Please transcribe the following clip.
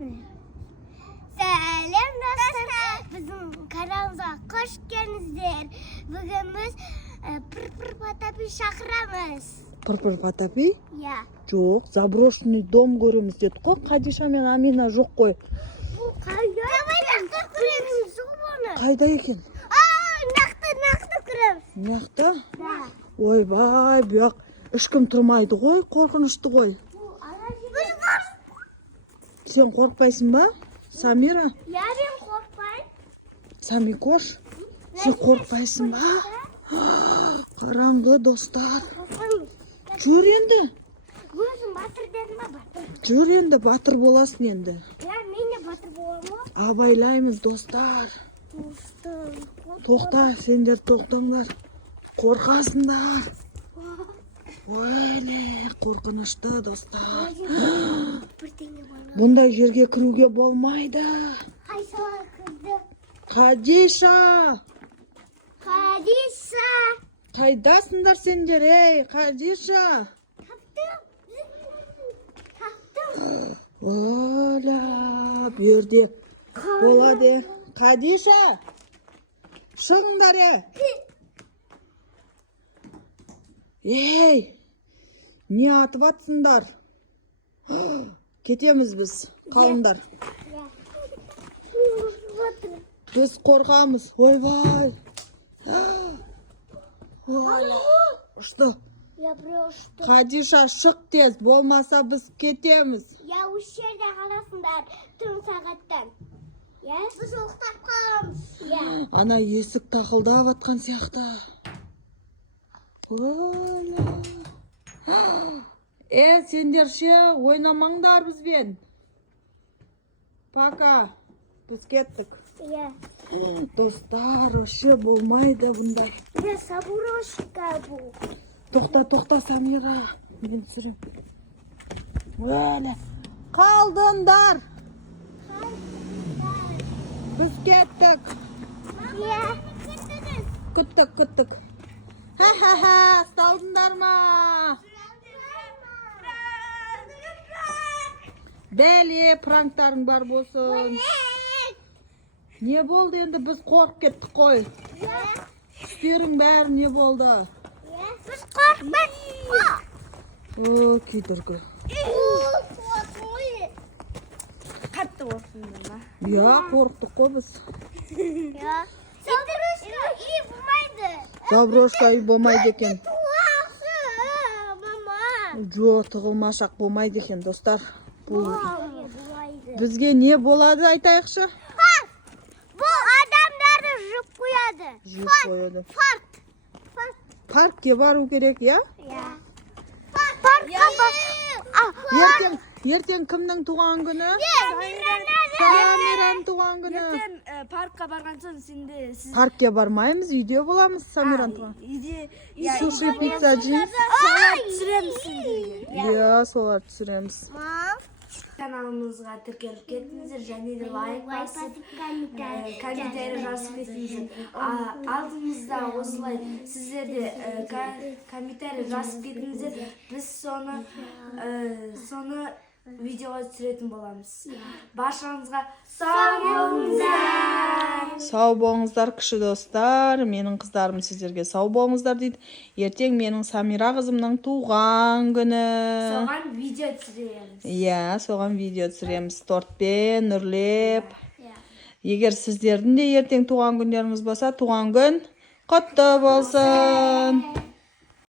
Selam dostlar. Bizim kanalımıza hoş geldiniz. Bugün biz Pır Patapi шақырамыз. Pır Patapi? Ya. Жоқ, заброшенный дом көреміз дедік қой. Қадиша мен Амина жоқ қой. Bu қайда? Көреміз оны. Қайда екен? Нақты көреміз. Мыяқта? Да. Ойбай, бұяқ ешкім тұрмайды ғой, қорқынышты ғой. Сен қорқпайсың ба? Самира? Я ben korkmayım. Самикош? Сен қорқпайсың ба? Қараңғы достар. Жүр енді. Өзім батыр дедім ба батыр? Жүр енді, батыр боласың енді. Я мен де батыр боламын. Абайлаймыз достар. Тоқта, сендер тоқтаңдар. Қорқасыңдар. Өле, қорқынышты достар. Бұндай жерге кіруге болмайды. Қайсалар кірді? Қадиша! Қадиша! Қайдасыңдар сендер, ей, Қадиша! Таптым. Оля, берде болады. Қадиша! Шығыңдар, ей! Не атып атсыңдар? Кетеміз біз, қалыңдар. Біз қорқамыз. Ойбай! Что? Я просто... Қадиша, шық тез, болмаса біз кетеміз. Я осы жерде қаласыңдар түн сағаттан. Я? Біз ұйықтап қаламыз. Я. Ана есік тақылдап атқан сияқты. Оля. Сендер ше, ойнамаңдар бізбен. Пока. Біз кеттік. Я. Достар, ше болмайды бұндай. Я сабурошка бұл. Тоқта, Самира. Мен түсірем. Оля. Қалдыңдар. Біз кеттік. Я. Күттік. Ха-ха-ха, ұсталдыңдар ма? Бәле, пранктарың бар болсын. Не болды енді, біз қорқып кеттік қой. Түстерің бәрі не болды? Біз қорқпайық. О, кедіргі. Қатты орсыңдар ма? Я, қорқтық қой біз. Я. Сабурошка үй болмайды. Заброшка үй болмайды екен. Туасы, мама. Жоқ, тығылмашақ болмайды екен, достар. Болмайды. Бізге не болады айтайықшы? Бұл адамдарды жып қояды. Жеп қояды. Паркке бару керек, я? Паркқа бас. Ертең кімнің туған күні? Самираның туған күні. Ертең паркқа барған соң Паркке бармаймыз, үйде боламыз Самираның туған. Суши, пицца, джинс. түсіреміз сендерге. Иә, солар түсіреміз. Каналымызға тіркеліп кеттіңіздер, және де лайк басып, комментарий жазып кеттіңіздер. Алдымызда осылай сіздерде комментарий жазып кеттіңіздер. Біз соны видеоға түсіретін боламыз. Баршаңызға сау болыңыздар. Сау болыңыздар, кіші достар. Менің қыздарым сіздерге сау болыңыздар дейді. Ертең менің Самира қызымның туған күні. Соған видео түсіреміз. Иә, соған видео түсіреміз. Тортпен, үрлеп. Егер сіздердің де ертең туған күндеріңіз болса, туған күн құтты болсын.